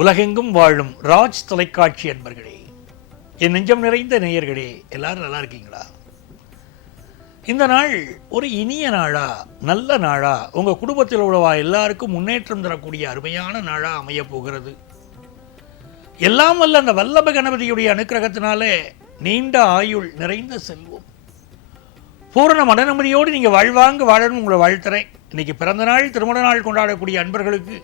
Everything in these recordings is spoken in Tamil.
உலகெங்கும் வாழும் ராஜ் தொலைக்காட்சி அன்பர்களே, என் நெஞ்சம் நிறைந்த நேயர்களே, எல்லாரும் நல்லா இருக்கீங்களா? இந்த நாள் ஒரு இனிய நாளா, நல்ல நாளா, உங்கள் குடும்பத்தில் உள்ளவா எல்லாருக்கும் முன்னேற்றம் தரக்கூடிய அருமையான நாளா அமைய போகிறது. எல்லாம் வல்ல அந்த வல்லப கணபதியுடைய அனுக்கிரகத்தினாலே நீண்ட ஆயுள், நிறைந்த செல்வம், பூரண மனநிம்மதியோடு நீங்கள் வாழ்வாங்க வாழணும் உங்களை வாழ்த்துறேன். இன்னைக்கு பிறந்த நாள், திருமண நாள் கொண்டாடக்கூடிய அன்பர்களுக்கு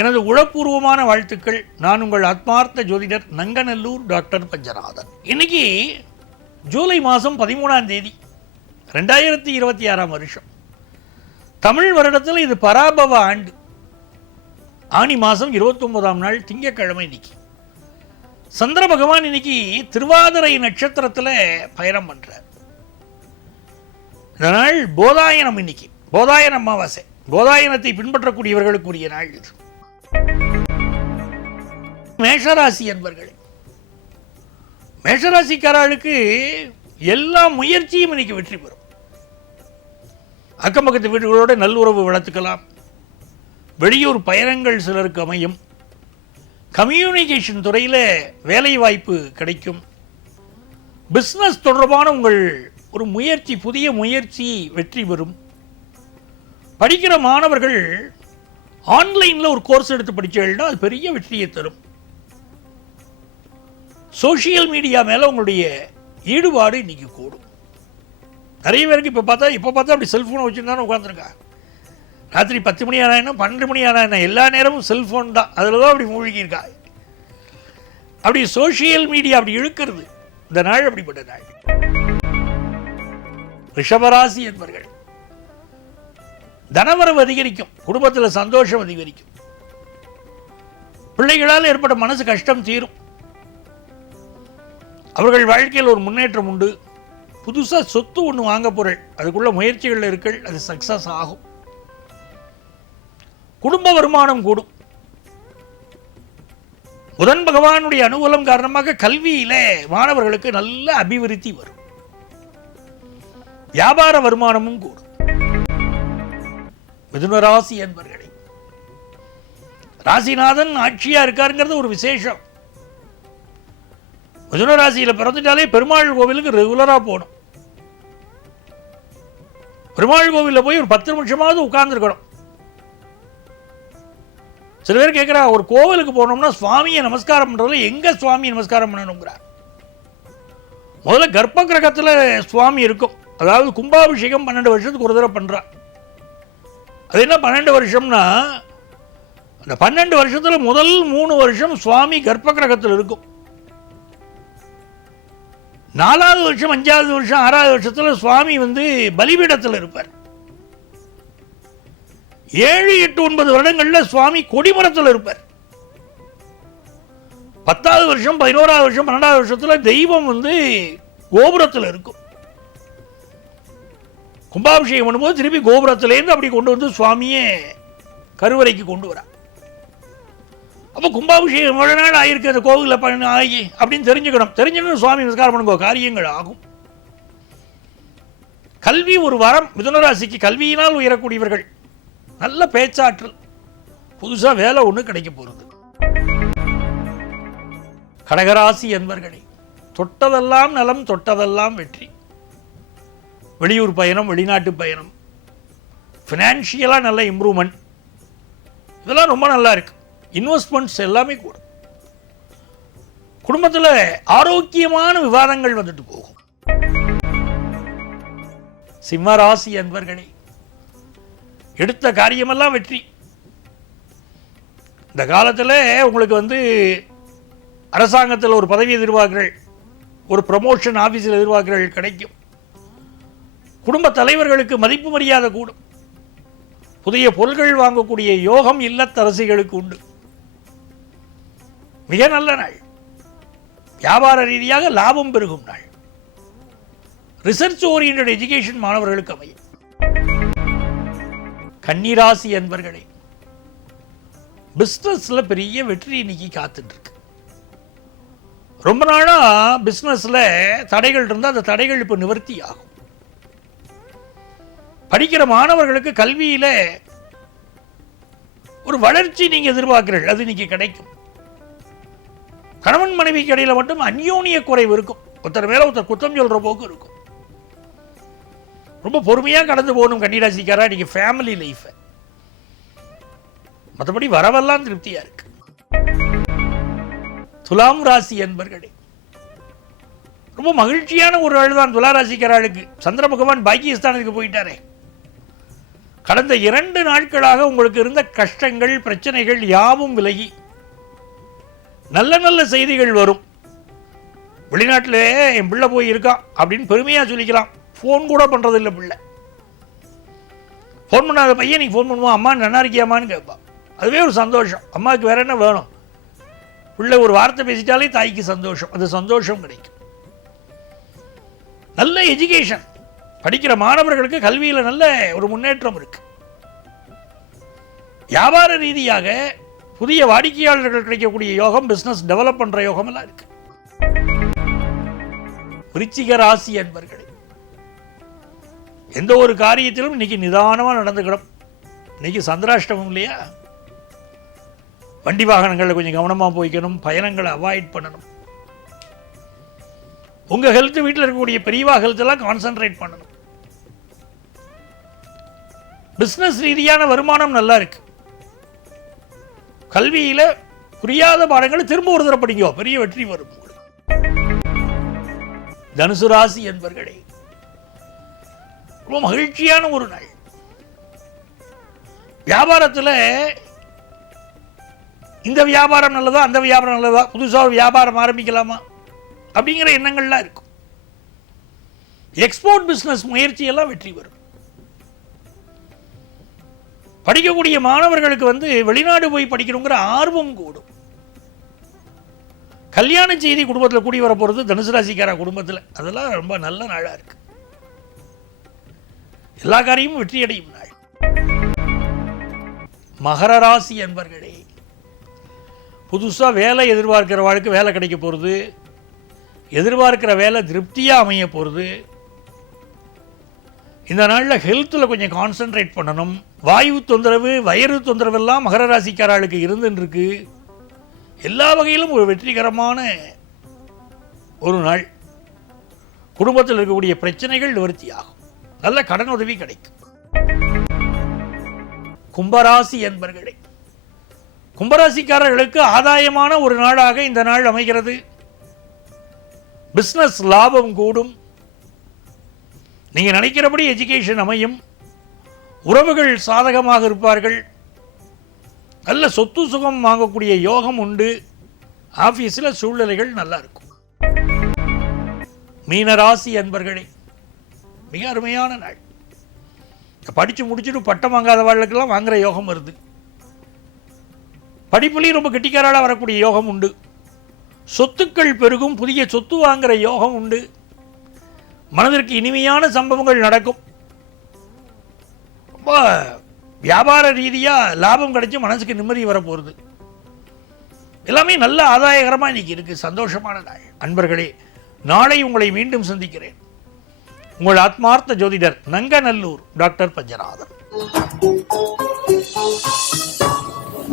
எனது உளப்பூர்வமான வாழ்த்துக்கள். நான் உங்கள் ஆத்மார்த்த ஜோதிடர் நங்கநல்லூர் டாக்டர் பஞ்சநாதன். இன்னைக்கு ஜூலை மாதம் 13ஆம் தேதி 2026 வருஷம். தமிழ் வருடத்தில் இது பராபவ ஆண்டு. ஆனி மாதம் 29ஆம் நாள் திங்கட்கிழமை. இன்னைக்கு சந்திர பகவான் இன்னைக்கு திருவாதிரை நட்சத்திரத்தில் பயணம் பண்றார். இந்த நாள் போதாயனம். இன்னைக்கு போதாயன அமாவாசை. போதாயனத்தை பின்பற்றக்கூடியவர்களுக்குரிய நாள் இது. மேஷராசி என்பர்களே, மேஷராசிக்காரர்களுக்கு எல்லா முயற்சியும் இன்னைக்கு வெற்றி பெறும். அக்கம் பக்கத்து வீடுகளோடு நல்லுறவு வளர்த்துக்கலாம். வெளியூர் பயணங்கள் சிலருக்கு அமையும். கம்யூனிகேஷன் துறையில் வேலை வாய்ப்பு கிடைக்கும். பிஸ்னஸ் தொடர்பான உங்கள் ஒரு முயற்சி, புதிய முயற்சி வெற்றி பெறும். படிக்கிற மாணவர்கள் ஆன்லைனில் ஒரு கோர்ஸ் எடுத்து படித்தீங்கன்னா அது பெரிய வெற்றியை தரும். சோஷியல் மீடியா மேலே உங்களுடைய ஈடுபாடு இன்னைக்கு கூடும். நிறைய பேருக்கு இப்போ பார்த்தா அப்படி செல்ஃபோனை வச்சுருந்தானே உட்காந்துருக்கா. ராத்திரி 10 மணி ஆனா என்ன, 12 மணி ஆனா என்ன, எல்லா நேரமும் செல்ஃபோன் தான். அதில் தான் அப்படி மூழ்கியிருக்கா. அப்படி சோஷியல் மீடியா அப்படி இழுக்கிறது. இந்த நாள் அப்படிப்பட்ட நாள். ரிஷபராசி என்பர்கள், தனவரவு அதிகரிக்கும். குடும்பத்தில் சந்தோஷம் அதிகரிக்கும். பிள்ளைகளால் ஏற்பட்ட மனசு கஷ்டம் தீரும். அவர்கள் வாழ்க்கையில் ஒரு முன்னேற்றம் உண்டு. புதுசாக சொத்து ஒன்று வாங்க பொருள், அதுக்குள்ள முயற்சிகள் இருக்கள், அது சக்சஸ் ஆகும். குடும்ப வருமானம் கூடும். புதன் பகவானுடைய அனுகூலம் காரணமாக கல்வியில மாணவர்களுக்கு நல்ல அபிவிருத்தி வரும். வியாபார வருமானமும் கூடும். மிதுனராசி என்பர்களே, ராசிநாதன் ஆட்சியா இருக்காருங்கிறது ஒரு விசேஷம். மிதுனராசியில் பிறந்துட்டாலே பெருமாள் கோவிலுக்கு ரெகுலரா போகணும். பெருமாள் கோவிலில் போய் ஒரு 10 நிமிஷமாவது உட்கார்ந்துருக்கணும். சில பேர் கேட்குறா, ஒரு கோவிலுக்கு போனோம்னா சுவாமியை நமஸ்காரம் பண்ணுறதுல எங்கே சுவாமியை நமஸ்காரம் பண்ணணுங்கிறார். முதல்ல கர்ப்ப கிரகத்தில் சுவாமி இருக்கும். அதாவது கும்பாபிஷேகம் 12 வருஷத்துக்கு ஒரு தடவை பண்ணுறா. அது என்ன 12 வருஷம்னா, அந்த 12 வருஷத்தில் முதல் 3 வருஷம் சுவாமி கர்ப்ப கிரகத்தில் இருக்கும். 4வது வருஷம், 5வது வருஷம், 6வது வருஷத்தில் சுவாமி பலிபீடத்தில் இருப்பார். 7, 8, 9 வருடங்களில் சுவாமி கொடிமரத்தில் இருப்பார். 10வது வருஷம், 11வது வருஷம், 12வது வருஷத்தில் தெய்வம் கோபுரத்தில் இருக்கும். கும்பாபிஷேகம் பண்ணும்போது திருப்பி கோபுரத்திலேருந்து அப்படி கொண்டு வந்து சுவாமியே கருவறைக்கு கொண்டு வர. அப்போ கும்பாபிஷேகம் எவ்வளோ நாள் ஆயிருக்கு அந்த கோவிலில் ஆகி அப்படின்னு தெரிஞ்சுக்கணும். சுவாமி நமஸ்காரம் பண்ணுங்க, காரியங்கள் ஆகும். கல்வி ஒரு வரம். மிதுனராசிக்கு கல்வியினால் உயரக்கூடியவர்கள். நல்ல பேச்சாற்றல். புதுசாக வேலை ஒன்று கிடைக்க போகிறது. கடகராசி என்பர்களே, தொட்டதெல்லாம் நலம், தொட்டதெல்லாம் வெற்றி. வெளியூர் பயணம், வெளிநாட்டு பயணம், ஃபினான்ஷியலாக நல்ல இம்ப்ரூவ்மெண்ட், இதெல்லாம் ரொம்ப நல்லா இருக்கு. இன்வெஸ்ட்மெண்ட்ஸ் எல்லாமே கூட. குடும்பத்தில் ஆரோக்கியமான விவாதங்கள் வந்துட்டு போகும். சிம்மராசி என்பர்களே, எடுத்த காரியமெல்லாம் வெற்றி. இந்த காலத்தில் உங்களுக்கு அரசாங்கத்தில் ஒரு பதவி எதிர்பார்க்கிறீர்கள், ஒரு ப்ரமோஷன் ஆஃபீஸில் எதிர்பார்க்கிறீர்கள், கிடைக்கும். குடும்ப தலைவர்களுக்கு மதிப்பு மரியாதை கூடும். புதிய பொருள்கள் வாங்கக்கூடிய யோகம் இல்லத்தரசிகளுக்கு உண்டு. மிக நல்ல நாள். வியாபார ரீதியாக லாபம் பெருகும் நாள். ரிசர்ச் ஓரியன்டட் எஜுகேஷன் மாணவர்களுக்கு அமையும். கன்னிராசி என்பர்களே, பிஸ்னஸ்ல பெரிய வெற்றி இன்னைக்கு காத்துட்டு இருக்கு. ரொம்ப நாளா பிஸ்னஸ்ல தடைகள் இருந்தால் அந்த தடைகள் இப்போ நிவர்த்தி ஆகும். படிக்கிற மாணவர்களுக்கு கல்வியில ஒரு வளர்ச்சி நீங்கள் எதிர்பார்க்கிறீர்கள், அது இன்னைக்கு கிடைக்கும். கணவன் மனைவிக்கு இடையில மட்டும் அந்யோன்ய குறைவு இருக்கும். ஒருத்தர் மேல ஒருத்தர் குத்தம் சொல்ற போக்கு இருக்கும். ரொம்ப பொறுமையாக கடந்து போகணும் கன்னிராசிக்காரா நீங்க ஃபேமிலி லைஃப். மற்றபடி வரவெல்லாம் திருப்தியா இருக்கு. துலாம் ராசி என்பர்களே, ரொம்ப மகிழ்ச்சியான ஒரு நாள் தான் துலா ராசிக்காரர்களுக்கு. சந்திர பகவான் பாக்கியஸ்தானத்துக்கு போயிட்டாரே. கடந்த 2 நாட்களாக உங்களுக்கு இருந்த கஷ்டங்கள் பிரச்சனைகள் யாவும் விலகி நல்ல நல்ல செய்திகள் வரும். வெளிநாட்டில் என் பிள்ளை போய் இருக்கான் அப்படின்னு பெருமையாக சொல்லிக்கலாம். ஃபோன் கூட பண்ணுறதில்லை பிள்ளை. ஃபோன் பண்ணாத பையன் நீ ஃபோன் பண்ணுவான், அம்மா நல்லா இருக்கியாமான்னு கேட்பான். அதுவே ஒரு சந்தோஷம். அம்மாவுக்கு வேற என்ன வேணும்? பிள்ளை ஒரு வார்த்தை பேசிட்டாலே தாய்க்கு சந்தோஷம். அது சந்தோஷம் கிடைக்கும். நல்ல எஜுகேஷன், படிக்கிற மாணவர்களுக்கு கல்வியில் நல்ல ஒரு முன்னேற்றம் இருக்கு. வியாபார ரீதியாக புதிய வாடிக்கையாளர்கள் கிடைக்கக்கூடிய யோகம், பிசினஸ் டெவலப் பண்ற யோகம் எல்லாம் இருக்கு. விருச்சிக ராசி என்பர்களே, எந்த ஒரு காரியத்திலும் இன்னைக்கு நிதானமாக நடந்துக்கணும். இன்னைக்கு சந்திராஷ்டமம் இல்லையா? வண்டி வாகனங்களில் கொஞ்சம் கவனமாக போய்க்கணும். பயணங்களை அவாய்ட் பண்ணணும். உங்கள் ஹெல்த், வீட்டில் இருக்கக்கூடிய பெரியவா ஹெல்த் எல்லாம் கான்சென்ட்ரேட் பண்ணணும். பிஸ்னஸ் ரீதியான வருமானம் நல்லா இருக்கு. கல்வியில் புரியாத பாடங்களை திரும்ப ஒரு தடவை படிங்க, பெரிய வெற்றி வரும். தனுசு ராசி என்பர்களே, ரொம்ப மகிழ்ச்சியான ஒரு நாள். வியாபாரத்தில் இந்த வியாபாரம் நல்லதா, அந்த வியாபாரம் நல்லதா, புதுசாக ஒரு வியாபாரம் ஆரம்பிக்கலாமா அப்படிங்கிற எண்ணங்கள்லாம் இருக்கும். எக்ஸ்போர்ட் பிஸ்னஸ் முயற்சியெல்லாம் வெற்றி வரும். படிக்கக்கூடிய மாணவர்களுக்கு வெளிநாடு போய் படிக்கணுங்கிற ஆர்வம் கூடும். கல்யாண செய்தி குடும்பத்தில் கூடி வர போகிறது தனுசு ராசிக்கார குடும்பத்தில். அதெல்லாம் ரொம்ப நல்ல நாளாக இருக்கு. எல்லா காரியமும் வெற்றி அடையும் நாள். மகர ராசி என்பர்களே, புதுசாக வேலை எதிர்பார்க்கிற வாழ்க்கை வேலை கிடைக்க போகிறது. எதிர்பார்க்கிற வேலை திருப்தியாக அமைய போகிறது. இந்த நாளில் ஹெல்த்தில் கொஞ்சம் கான்சென்ட்ரேட் பண்ணணும். வாயு தொந்தரவு, வயிறு தொந்தரவு எல்லாம் மகர ராசிக்காரர்களுக்கு இருந்துருக்கு. எல்லா வகையிலும் ஒரு வெற்றிகரமான ஒரு நாள். குடும்பத்தில் இருக்கக்கூடிய பிரச்சனைகள் நிவர்த்தியாகும். நல்ல கடன் உதவி கிடைக்கும். கும்பராசி என்பர்களே, கும்பராசிக்காரர்களுக்கு ஆதாயமான ஒரு நாளாக இந்த நாள் அமைகிறது. பிஸ்னஸ் லாபம் கூடும். நீங்கள் நினைக்கிறபடி எஜுகேஷன் அமையும். உறவுகள் சாதகமாக இருப்பார்கள். நல்ல சொத்து சுகம் வாங்கக்கூடிய யோகம் உண்டு. ஆஃபீஸில் சூழ்நிலைகள் நல்லா இருக்கும். மீனராசி அன்பர்களே, மிக அருமையான நாள். படித்து முடிச்சுட்டு பட்டம் வாங்காதவர்களுக்கெல்லாம் வாங்குகிற யோகம் வருது. படிப்புலையும் ரொம்ப கெட்டிக்காராக வரக்கூடிய யோகம் உண்டு. சொத்துக்கள் பெருகும். புதிய சொத்து வாங்குகிற யோகம் உண்டு. மனதிற்கு இனிமையான சம்பவங்கள் நடக்கும். ரொம்ப வியாபார ரீதியாக லாபம் கிடைச்சி மனசுக்கு நிம்மதி வரப்போகிறது. எல்லாமே நல்ல ஆதாயகரமாக இன்னைக்கு இருக்கு. சந்தோஷமான நாள். அன்பர்களே, நாளை உங்களை மீண்டும் சந்திக்கிறேன். உங்கள் ஆத்மார்த்த ஜோதிடர் நங்கநல்லூர் டாக்டர் பஞ்சநாதன்.